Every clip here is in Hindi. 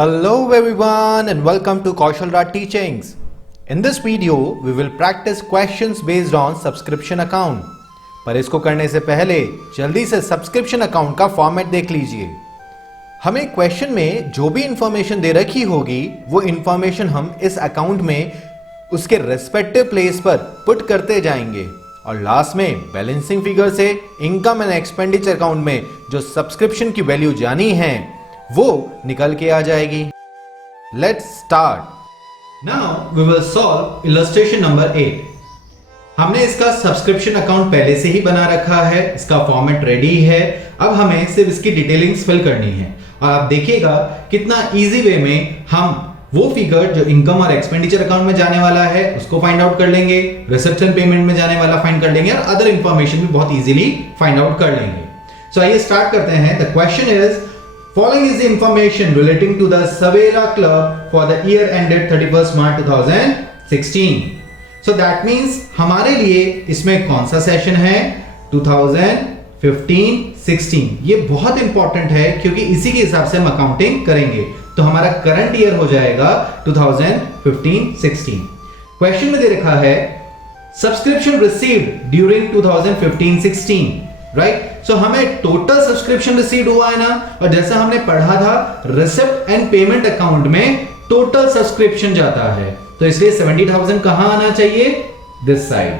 Hello everyone and welcome to Kaushalra Teachings. In this video, we will practice questions based on subscription account. पर इसको करने से पहले जल्दी से सब्सक्रिप्शन अकाउंट का फॉर्मेट देख लीजिए। हमें क्वेश्चन में जो भी इंफॉर्मेशन दे रखी होगी वो इंफॉर्मेशन हम इस अकाउंट में उसके रेस्पेक्टिव प्लेस पर पुट करते जाएंगे और लास्ट में बैलेंसिंग फिगर से इनकम एंड एक्सपेंडिचर अकाउंट में जो सब्सक्रिप्शन की वैल्यू जानी है वो निकल के आ जाएगी। Let's start. Now we will solve illustration number 8। हमने इसका सब्सक्रिप्शन अकाउंट पहले से ही बना रखा है, इसका फॉर्मेट रेडी है। अब हमें सिर्फ इसकी डिटेलिंग्स फिल करनी है और आप देखिएगा कितना इजी वे में हम वो फिगर जो इनकम और एक्सपेंडिचर अकाउंट में जाने वाला है उसको फाइंड आउट कर लेंगे, रिसिप्ट एंड पेमेंट में जाने वाला फाइंड कर लेंगे और अदर इंफॉर्मेशन भी बहुत इजीली फाइंड आउट कर लेंगे। सो आइए स्टार्ट करते हैं। The question is following is the information relating to the Savera Club for the year ended 31st March 2016. So that means हमारे लिए इसमें कौन सा सेशन है 2015-16। ये बहुत इंपॉर्टेंट है क्योंकि इसी के हिसाब से हम अकाउंटिंग करेंगे। तो हमारा करंट ईयर हो जाएगा 2015-16। क्वेश्चन में दे रखा है सब्सक्रिप्शन रिसीव्ड ड्यूरिंग 2015-16, राइट। सो हमें टोटल सब्सक्रिप्शन रिसीव्ड हुआ है ना, और जैसा हमने पढ़ा था रिसिप्ट एंड पेमेंट अकाउंट में टोटल सब्सक्रिप्शन जाता है, तो इसलिए 70,000 कहां आना चाहिए, दिस साइड,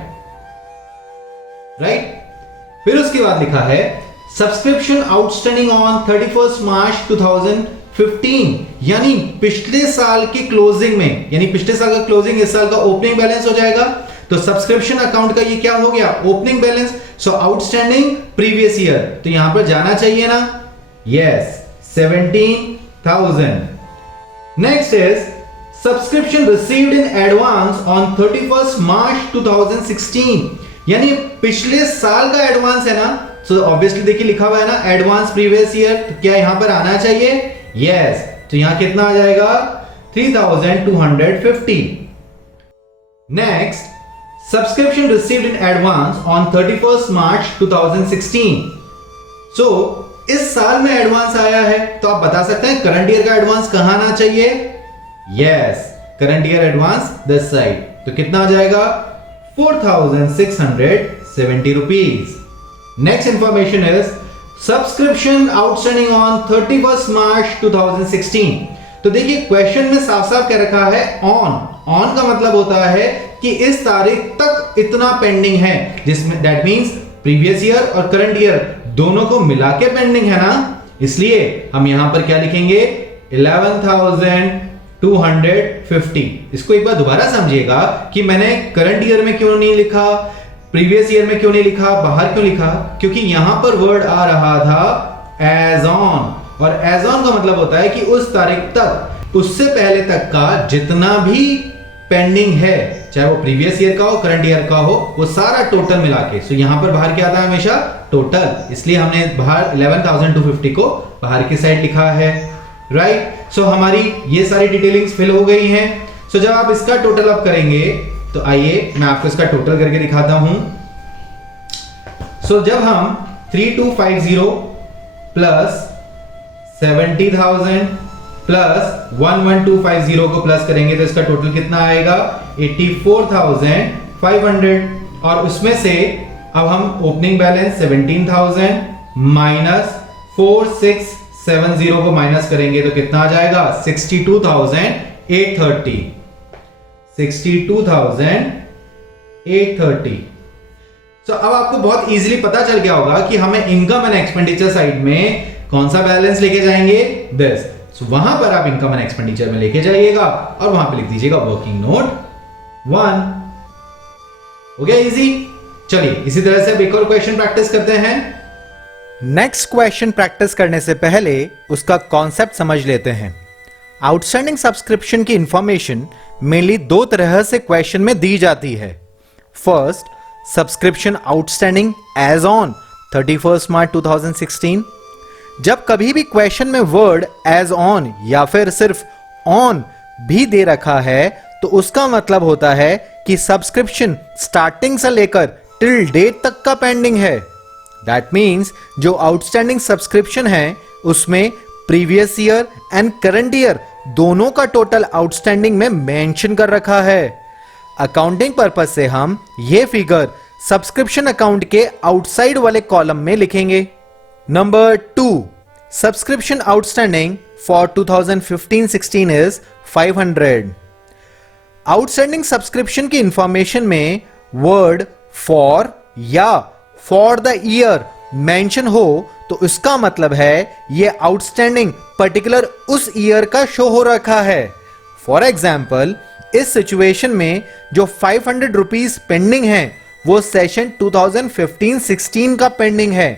राइट। फिर उसके बाद लिखा है सब्सक्रिप्शन आउटस्टैंडिंग ऑन 31st मार्च 2015, यानी पिछले साल की क्लोजिंग में, यानी पिछले साल का क्लोजिंग इस साल का ओपनिंग बैलेंस हो जाएगा। तो सब्सक्रिप्शन अकाउंट का ये क्या हो गया, ओपनिंग बैलेंस। सो आउटस्टैंडिंग प्रीवियस ईयर, तो यहां पर जाना चाहिए ना, yes 17,000। Next is subscription received in advance on 31st March 2016, यानी पिछले साल का एडवांस है ना। सो ऑब्वियसली देखिए लिखा हुआ है ना एडवांस प्रीवियस ईयर, तो क्या यहां पर आना चाहिए, यस। तो यहां कितना आ जाएगा 3,250। Next subscription received in advance on 31st March 2016. So इस साल में एडवांस आया है, तो आप बता सकते हैं करंट ईयर का एडवांस कहां आना चाहिए, yes current year advance this side. तो कितना आ जाएगा 4,670 rupees. Next information is subscription outstanding on 31st March 2016। तो देखिए क्वेश्चन में साफ साफ कह रखा है ऑन का मतलब होता है कि इस तारीख तक इतना पेंडिंग है, जिसमें दैट मींस प्रीवियस ईयर और करंट ईयर दोनों को मिला के पेंडिंग है ना, इसलिए हम यहां पर क्या लिखेंगे 11,250। इसको एक बार दोबारा समझिएगा कि मैंने करंट ईयर में क्यों नहीं लिखा, प्रीवियस ईयर में क्यों नहीं लिखा, बाहर क्यों लिखा, क्योंकि यहां पर वर्ड आ रहा था एज ऑन, और एज ऑन का मतलब होता है कि उस तारीख तक, उससे पहले तक का जितना भी पेंडिंग है, चाहे वो प्रीवियस ईयर का हो करंट ईयर का हो, वो सारा टोटल मिला के। सो यहां पर बाहर क्या आता है हमेशा टोटल, इसलिए हमने बाहर 11,250 को बाहर की साइड लिखा है, राइट। सो हमारी ये सारी डिटेलिंग्स फिल हो गई हैं। सो जब आप इसका टोटल अप करेंगे तो आइए मैं आपको इसका टोटल करके दिखाता हूं। सो जब हम 3,250 प्लस 70,000 प्लस 11,250 को प्लस करेंगे तो इसका टोटल कितना आएगा 84,500, और उसमें से अब हम ओपनिंग बैलेंस 17,000 माइनस 4,670 को माइनस करेंगे तो कितना आ जाएगा 62,830। 62,830। तो अब आपको बहुत इजीली पता चल गया होगा कि हमें इनकम एंड एक्सपेंडिचर साइड में कौन सा बैलेंस लेके जाएंगे, दिस। So, वहां पर आप इनकम एंड एक्सपेंडिचर में लेके जाइएगा और वहां पे लिख दीजिएगा वर्किंग नोट 1। हो गया इजी। चलिए इसी तरह से अब एक और क्वेश्चन प्रैक्टिस करते हैं। नेक्स्ट क्वेश्चन प्रैक्टिस करने से पहले उसका कॉन्सेप्ट समझ लेते हैं। आउटस्टैंडिंग सब्सक्रिप्शन की इंफॉर्मेशन मेनली दो तरह से क्वेश्चन में दी जाती है। First, subscription outstanding as on 31st March 2016। जब कभी भी क्वेश्चन में वर्ड एज ऑन या फिर सिर्फ ऑन भी दे रखा है तो उसका मतलब होता है कि सब्सक्रिप्शन स्टार्टिंग से लेकर टिल डेट तक का पेंडिंग है। दैट मीन्स जो आउटस्टैंडिंग सब्सक्रिप्शन है उसमें previous year and current year दोनों का टोटल आउटस्टैंडिंग में मेंशन कर रखा है। अकाउंटिंग पर्पस से हम ये फिगर सब्सक्रिप्शन अकाउंट के आउटसाइड वाले कॉलम में लिखेंगे। Number 2, subscription outstanding for 2015-16 is 500। Outstanding subscription की इंफॉर्मेशन में वर्ड फॉर या फॉर द ईयर मेंशन हो तो इसका मतलब है ये आउटस्टैंडिंग पर्टिकुलर उस ईयर का शो हो रखा है। फॉर एग्जाम्पल, इस सिचुएशन में जो 500 रुपीज पेंडिंग है वो सेशन 2015-16 का पेंडिंग है।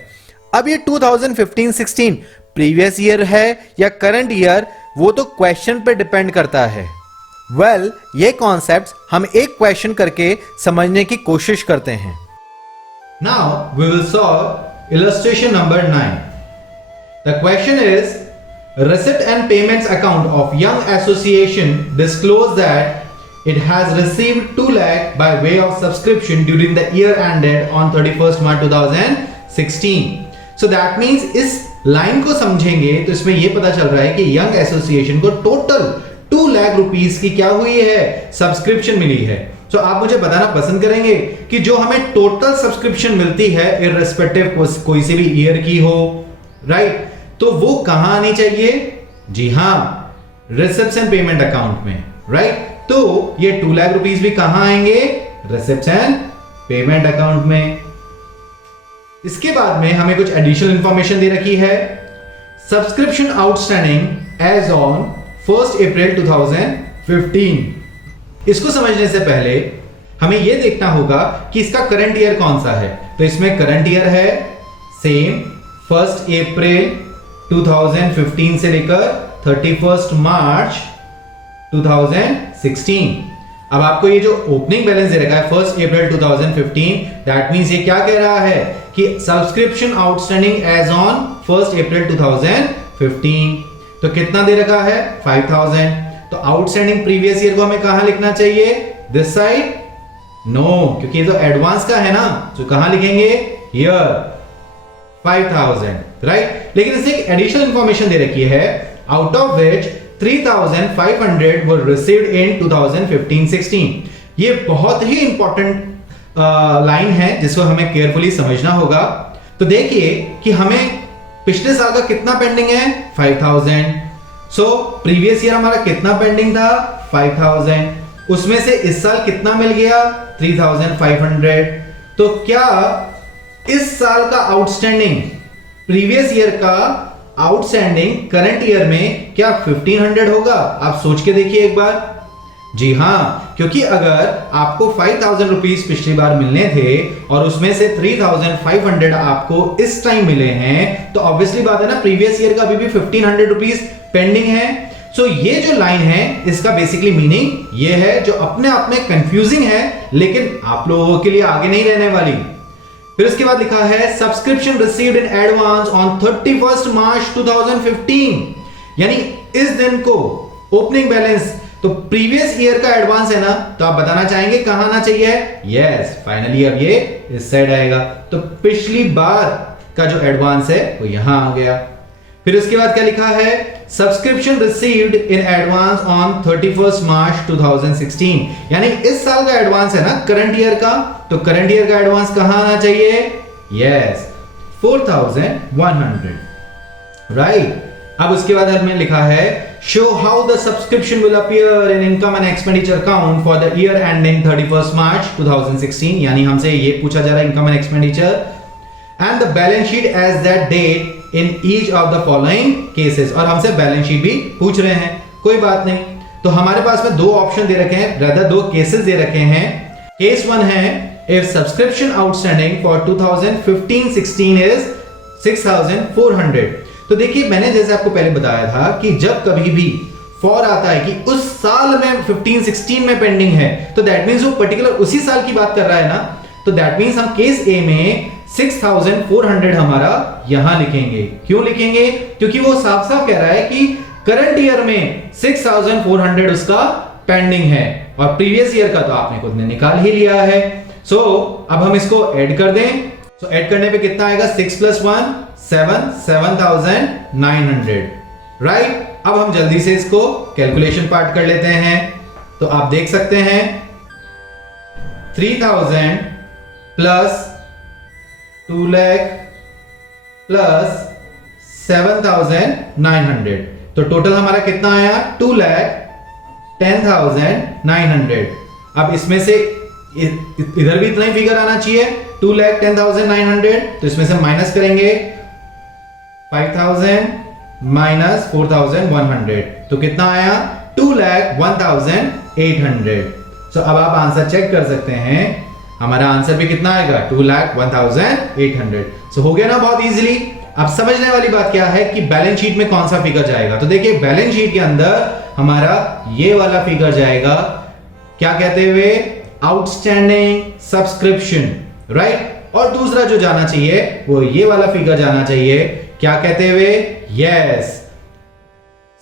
अब ये 2015-16 प्रीवियस ईयर है या करंट ईयर, वो तो क्वेश्चन पे डिपेंड करता है। ये कॉन्सेप्ट्स हम एक क्वेश्चन करके समझने की कोशिश करते हैं। Now we will solve illustration number 9. The question is, receipt and payments account of Young Association disclose that it has received 2 lakh by way of subscription during the year ended on 31st March 2016. So that means इस लाइन को समझेंगे तो इसमें यह पता चल रहा है कि यंग एसोसिएशन को टोटल 2 लाख रुपीस की क्या हुई है, सब्सक्रिप्शन मिली है। तो आप मुझे बताना पसंद करेंगे कि जो हमें टोटल सब्सक्रिप्शन मिलती है इररिस्पेक्टिव कोई से भी ईयर की हो, राइट, तो वो कहां आनी चाहिए? जी हां, रिसिप्ट्स एंड पेमेंट अकाउंट में, राइट। तो ये 2 लाख रुपीस भी कहां आएंगे? रिसिप्ट्स एंड पेमेंट अकाउंट में। इसके बाद में हमें कुछ एडिशनल इंफॉर्मेशन दे रखी है। सब्सक्रिप्शन आउटस्टैंडिंग एज ऑन 1 अप्रैल 2015। इसको समझने से पहले हमें यह देखना होगा कि इसका करंट ईयर कौन सा है। तो इसमें करंट ईयर है सेम 1 अप्रैल 2015 से लेकर 31 मार्च 2016। अब आपको ये जो ओपनिंग बैलेंस दे रखा है 1 अप्रैल 2015, दैट मींस ये क्या कह रहा है कि सब्सक्रिप्शन आउटस्टैंडिंग एज ऑन 1 अप्रैल 2015। तो कितना दे रखा है? 5000। तो आउटस्टैंडिंग प्रीवियस ईयर को हमें कहां लिखना चाहिए? This side? नो, क्योंकि ये तो एडवांस का है ना, तो कहां लिखेंगे? Here 5000, right. लेकिन इससे एक एडिशनल इंफॉर्मेशन दे रखी है, out of which 3500 were received in 2015-16। ये बहुत ही इंपॉर्टेंट लाइन है जिसको हमें केयरफुली समझना होगा। तो देखिए कि हमें पिछले साल का कितना पेंडिंग है? 5000। सो प्रीवियस ईयर हमारा कितना पेंडिंग था? 5000। उसमें से इस साल कितना मिल गया? 3500। तो क्या इस साल का आउटस्टैंडिंग प्रीवियस ईयर का आउटस्टैंडिंग करंट ईयर में क्या 1500 होगा? आप सोच के देखिए एक बार। जी हां, क्योंकि अगर आपको 5000 रुपीस पिछली बार मिलने थे और उसमें से 3500 आपको इस टाइम मिले हैं, तो ऑब्वियसली बात है ना, प्रीवियस ईयर का अभी भी 1500 रुपीस पेंडिंग है। सो ये जो लाइन है इसका बेसिकली मीनिंग ये है, जो अपने आप में कंफ्यूजिंग है लेकिन आप लोगों के लिए आगे नहीं रहने वाली। फिर उसके बाद लिखा है subscription received in advance on 31 मार्च 2015, यानी इस दिन को ओपनिंग बैलेंस, तो प्रीवियस ईयर का एडवांस है ना, तो आप बताना चाहेंगे कहां आना चाहिए? यस, फाइनली अब ये इस साइड आएगा। तो पिछली बार का जो एडवांस है वो यहां आ गया। फिर उसके बाद क्या लिखा है? Subscription received in advance on 31 March 2016, यानी इस साल का एडवांस है ना करंट ईयर का, तो करंट ईयर का एडवांस कहां आना चाहिए? Yes, 4100, right. अब उसके बाद हमें लिखा है show how the subscription will appear in income and expenditure account for the year ending 31 March 2016, यानी हमसे ये पूछा जा रहा है income and expenditure and the balance sheet as that date in each of the following cases, और हमसे बैलेंस शीट भी पूछ रहे हैं। कोई बात नहीं, तो हमारे पास में 2 ऑप्शन दे रखे हैं, रादर 2 केसेस दे रखे हैं। केस 1 है if subscription outstanding for 2015-16 is 6400। तो देखिए, मैंने जैसे आपको पहले बताया था कि जब कभी भी फॉर आता है कि उस साल में 15-16 में पेंडिंग है, तो दैट मींस वो पर्टिकुलर उसी साल की बात कर रहा है ना, तो दैट मींस हम केस ए में 6400 हमारा यहां लिखेंगे। क्यों लिखेंगे? क्योंकि वो साफ साफ कह रहा है कि करंट ईयर में 6400 उसका पेंडिंग है और प्रीवियस ईयर का तो आपने खुद ने निकाल ही लिया है। सो अब हम इसको ऐड कर दें। सो ऐड करने पे कितना आएगा? 6 + 1 7, 7900, राइट। अब हम जल्दी से इसको कैलकुलेशन पार्ट कर लेते हैं। तो आप देख सकते हैं 3000 प्लस 2 लाख प्लस 7,900, तो टोटल हमारा कितना आया 2,10,900। अब इसमें से इधर भी इतना ही फिगर आना चाहिए 2,10,900, तो इसमें से माइनस करेंगे 5,000 माइनस 4,100, तो कितना आया 2,01,800। तो अब आप आंसर चेक कर सकते हैं, हमारा आंसर भी कितना आएगा 2,01,800। सो हो गया ना बहुत इजीली। अब समझने वाली बात क्या है कि बैलेंस शीट में कौन सा फिगर जाएगा। तो देखिए बैलेंस शीट के अंदर हमारा ये वाला फिगर जाएगा, क्या कहते हुए, आउटस्टैंडिंग सब्सक्रिप्शन, राइट। और दूसरा जो जाना चाहिए वो ये वाला फिगर जाना चाहिए, क्या कहते हुए, yes,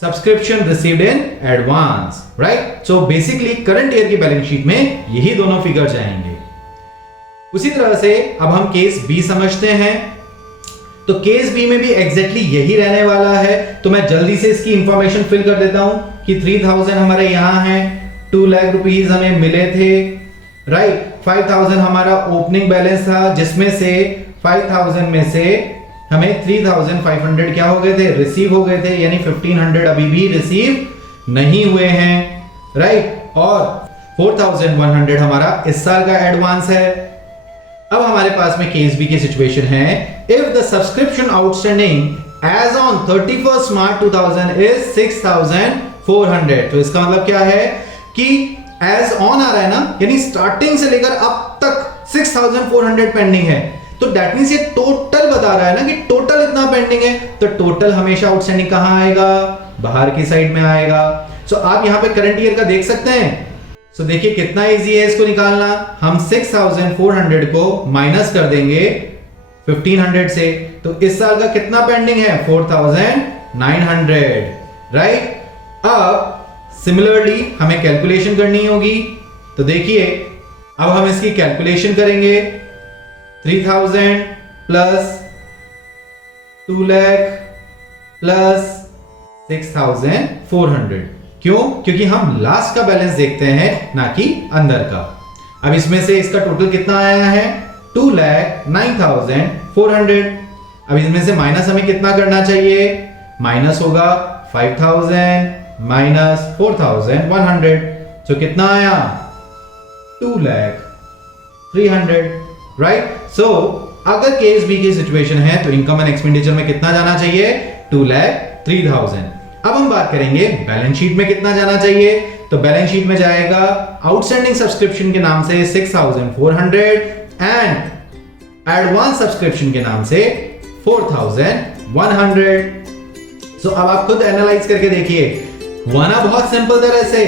subscription received in advance, right. So basically current year की बैलेंस शीट में यही दोनों फिगर जाएंगे। उसी तरह से अब हम केस बी समझते हैं। तो केस बी में भी एग्जैक्टली यही रहने वाला है। तो मैं जल्दी से इसकी इंफॉर्मेशन फिल कर देता हूं कि 3,000 हमारे यहां है, 2 लाख रुपीज हमें मिले थे, राइट। 5,000 हमारा ओपनिंग बैलेंस था, जिसमें से 5,000 में से हमें 3,500 क्या हो गए थे, रिसीव हो गए थे, यानी 1,500 अभी भी रिसीव नहीं हुए हैं, राइट। और 4,100 हमारा इस साल का एडवांस है। अब हमारे पास में केस बी की सिचुएशन है, if the subscription outstanding as on 31 March 2000 is 6,400। तो इसका मतलब क्या है कि एज ऑन आ रहा है ना, यानी स्टार्टिंग से लेकर अब तक 6,400 पेंडिंग है। तो दैट मींस ये टोटल बता रहा है ना कि टोटल इतना पेंडिंग है। तो टोटल हमेशा आउटस्टैंडिंग कहां आएगा, बाहर की साइड में आएगा। सो आप यहां पे करंट ईयर का देख सकते हैं। सो देखिए कितना इजी है इसको निकालना। हम 6,400 को माइनस कर देंगे 1,500 से, तो इस साल का कितना पेंडिंग है 4,900, राइट। अब सिमिलरली हमें कैलकुलेशन करनी होगी। तो देखिए अब हम इसकी कैलकुलेशन करेंगे, 3,000 प्लस 2 लाख प्लस 6,400। क्यों? क्योंकि हम लास्ट का बैलेंस देखते हैं ना कि अंदर का। अब इसमें से इसका टोटल कितना आया है 2,09,400। अब इसमें से माइनस हमें कितना करना चाहिए, माइनस होगा 5,000 माइनस 4,100, तो कितना आया 2,03,000, राइट। सो अगर केस बी की सिचुएशन है तो इनकम एंड एक्सपेंडिचर में कितना जाना चाहिए 2,03,000। अब हम बात करेंगे बैलेंस शीट में कितना जाना चाहिए। तो बैलेंस शीट में जाएगा आउटस्टैंडिंग सब्सक्रिप्शन के नाम से 6,400 एंड एडवांस सब्सक्रिप्शन के नाम से 4,100। सो अब आप खुद एनालाइज करके देखिए, हुआ ना बहुत सिंपल तरह से।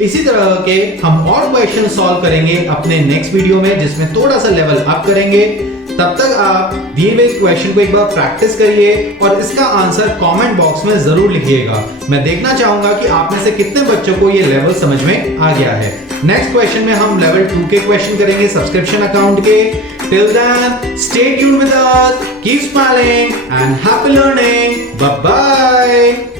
इसी तरह के हम और क्वेश्चन सॉल्व करेंगे अपने नेक्स्ट वीडियो में, जिसमें थोड़ा सा लेवल अप करेंगे। तब तक आप दिए हुए क्वेश्चन को एक बार प्रैक्टिस करिए और इसका आंसर कमेंट बॉक्स में जरूर लिखिएगा। मैं देखना चाहूंगा कि आप में से कितने बच्चों को ये लेवल समझ में आ गया है। नेक्स्ट क्वेश्चन में हम लेवल 2 के क्वेश्चन करेंगे सब्सक्रिप्शन अकाउंट के। Till then stay tuned with us, keep smiling and happy learning. Bye bye.